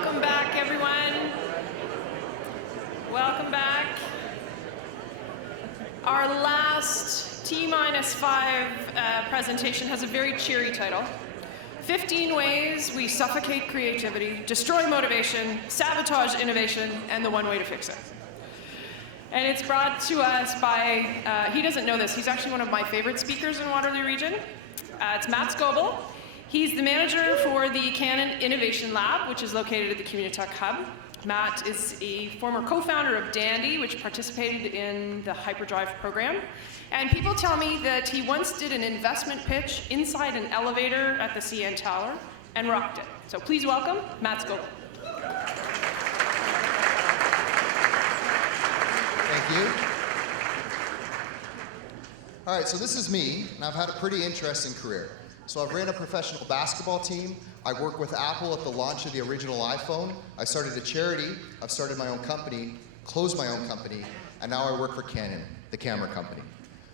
Welcome back, everyone. Welcome back. Our last T-5 presentation has a very cheery title. 15 ways we suffocate creativity, destroy motivation, sabotage innovation, and the one way to fix it. And it's brought to us by, he doesn't know this, he's actually one of my favorite speakers in Waterloo Region. It's Matt Scoble. He's the manager for the Canon Innovation Lab, which is located at the Communitech Hub. Matt is a former co-founder of Dandy, which participated in the Hyperdrive program. And people tell me that he once did an investment pitch inside an elevator at the CN Tower and rocked it. So please welcome Matt Scoble. Thank you. All right, so this is me, and I've had a pretty interesting career. So I've ran a professional basketball team. I worked with Apple at the launch of the original iPhone. I started a charity. I've started my own company, closed my own company, and now I work for Canon, the camera company.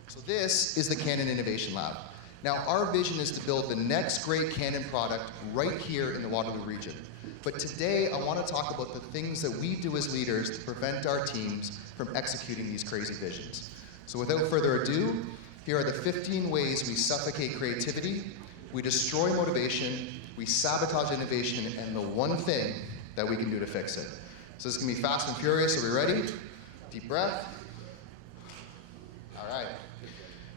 So this is the Canon Innovation Lab. Now our vision is to build the next great Canon product right here in the Waterloo region. But today I want to talk about the things that we do as leaders to prevent our teams from executing these crazy visions. So without further ado, here are the 15 ways we suffocate creativity, we destroy motivation, we sabotage innovation, and the one thing that we can do to fix it. So this is going to be fast and furious. Are we ready? Deep breath. All right.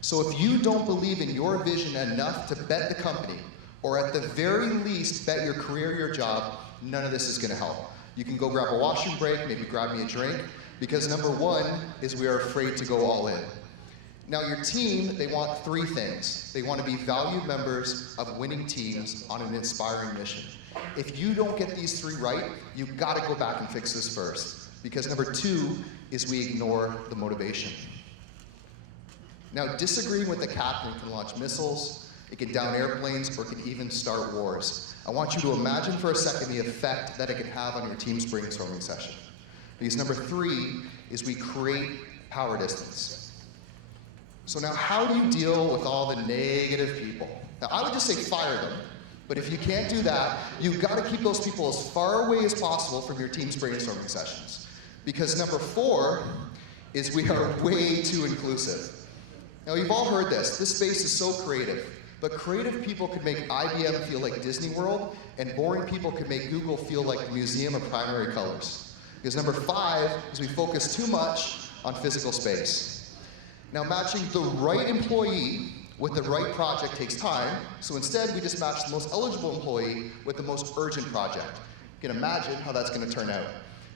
So if you don't believe in your vision enough to bet the company, or at the very least bet your career, your job, none of this is going to help. You can go grab a washroom break, maybe grab me a drink, because number one is we are afraid to go all in. Now your team, they want three things. They want to be valued members of winning teams on an inspiring mission. If you don't get these three right, you've got to go back and fix this first. Because number two is we ignore the motivation. Now disagreeing with the captain can launch missiles, it can down airplanes, or it can even start wars. I want you to imagine for a second the effect that it can have on your team's brainstorming session. Because number three is we create power distance. So now how do you deal with all the negative people? Now I would just say fire them, but if you can't do that, you've got to keep those people as far away as possible from your team's brainstorming sessions. Because number four is we are way too inclusive. Now you've all heard this space is so creative, but creative people could make IBM feel like Disney World, and boring people could make Google feel like the Museum of Primary Colors. Because number five is we focus too much on physical space. Now matching the right employee with the right project takes time, so instead we just match the most eligible employee with the most urgent project. You can imagine how that's going to turn out.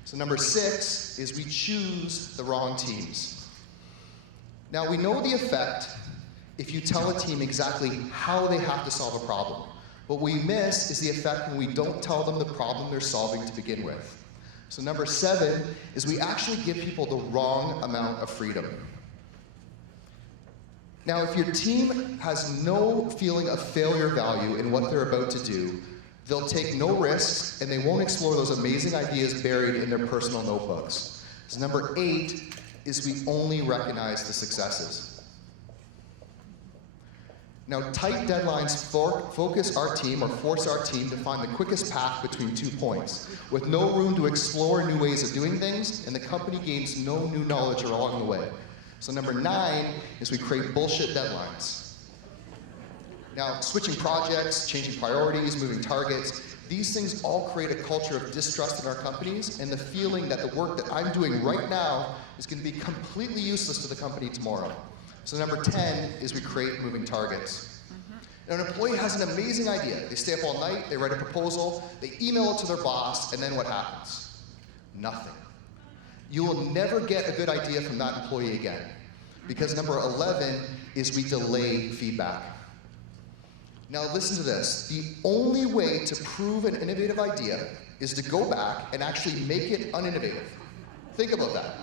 So number six is we choose the wrong teams. Now we know the effect if you tell a team exactly how they have to solve a problem. What we miss is the effect when we don't tell them the problem they're solving to begin with. So number seven is we actually give people the wrong amount of freedom. Now, if your team has no feeling of failure value in what they're about to do, they'll take no risks and they won't explore those amazing ideas buried in their personal notebooks. So number eight is we only recognize the successes. Now, tight deadlines focus our team or force our team to find the quickest path between 2 points, with no room to explore new ways of doing things, and the company gains no new knowledge along the way. So number nine is we create bullshit deadlines. Now, switching projects, changing priorities, moving targets, these things all create a culture of distrust in our companies and the feeling that the work that I'm doing right now is going to be completely useless to the company tomorrow. So number 10 is we create moving targets. Now, an employee has an amazing idea. They stay up all night, they write a proposal, they email it to their boss, and then what happens? Nothing. You will never get a good idea from that employee again. Because number 11 is we delay feedback. Now listen to this. The only way to prove an innovative idea is to go back and actually make it uninnovative. Think about that.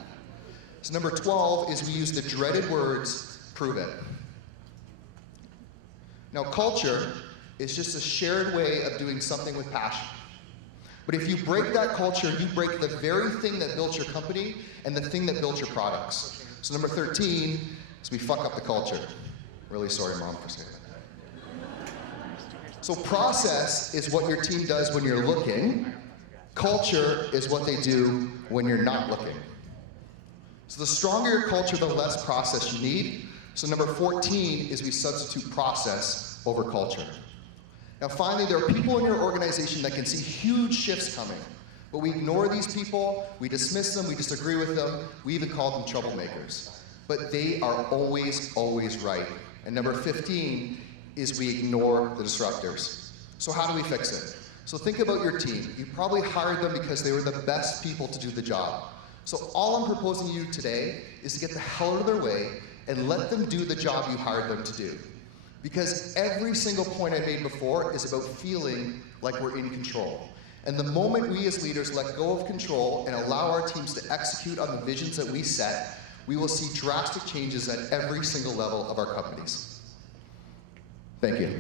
So number 12 is we use the dreaded words, prove it. Now culture is just a shared way of doing something with passion. But if you break that culture, you break the very thing that built your company and the thing that built your products. So number 13 is we fuck up the culture. Really sorry, Mom, for saying that. So process is what your team does when you're looking. Culture is what they do when you're not looking. So the stronger your culture, the less process you need. So number 14 is we substitute process over culture. Now finally, there are people in your organization that can see huge shifts coming, but we ignore these people, we dismiss them, we disagree with them, we even call them troublemakers. But they are always, always right. And number 15 is we ignore the disruptors. So how do we fix it? So think about your team. You probably hired them because they were the best people to do the job. So all I'm proposing to you today is to get the hell out of their way and let them do the job you hired them to do. Because every single point I made before is about feeling like we're in control. And the moment we as leaders let go of control and allow our teams to execute on the visions that we set, we will see drastic changes at every single level of our companies. Thank you.